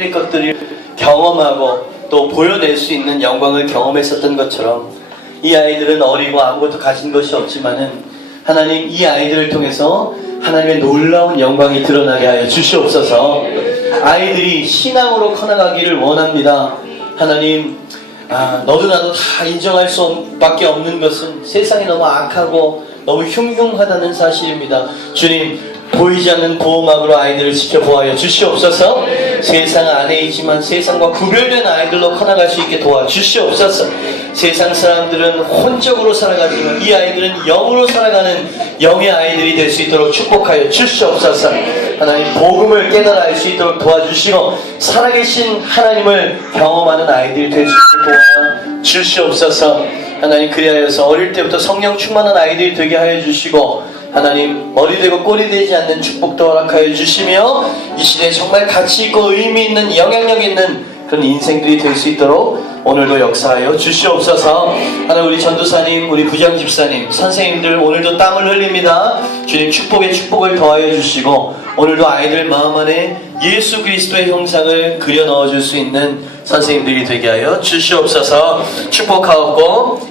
의 것들을 경험하고 또 보여낼 수 있는 영광을 경험했었던 것처럼 이 아이들은 어리고 아무것도 가진 것이 없지만은 하나님 이 아이들을 통해서 하나님의 놀라운 영광이 드러나게 하여 주시옵소서 아이들이 신앙으로 커나가기를 원합니다 하나님 아, 너도 나도 다 인정할 수 밖에 없는 것은 세상이 너무 악하고 너무 흉흉하다는 사실입니다. 주님, 보이지 않는 보호막으로 아이들을 지켜보아여 주시옵소서. 세상 안에 있지만 세상과 구별된 아이들로 커나갈 수 있게 도와주시옵소서. 세상 사람들은 혼적으로 살아가지만 이 아이들은 영으로 살아가는 영의 아이들이 될 수 있도록 축복하여 주시옵소서. 하나님 복음을 깨달아 알 수 있도록 도와주시고 살아계신 하나님을 경험하는 아이들이 될 수 있도록 도와주시옵소서. 하나님 그리하여서 어릴 때부터 성령 충만한 아이들이 되게 하여 주시고 하나님 머리 되고 꼬리 되지 않는 축복도 허락하여 주시며 이 시대에 정말 가치 있고 의미 있는 영향력 있는 그런 인생들이 될 수 있도록 오늘도 역사하여 주시옵소서. 하나 우리 전도사님, 우리 부장 집사님, 선생님들 오늘도 땀을 흘립니다. 주님 축복에 축복을 더하여 주시고 오늘도 아이들 마음 안에 예수 그리스도의 형상을 그려 넣어 줄 수 있는 선생님들이 되게 하여 주시옵소서. 축복하옵고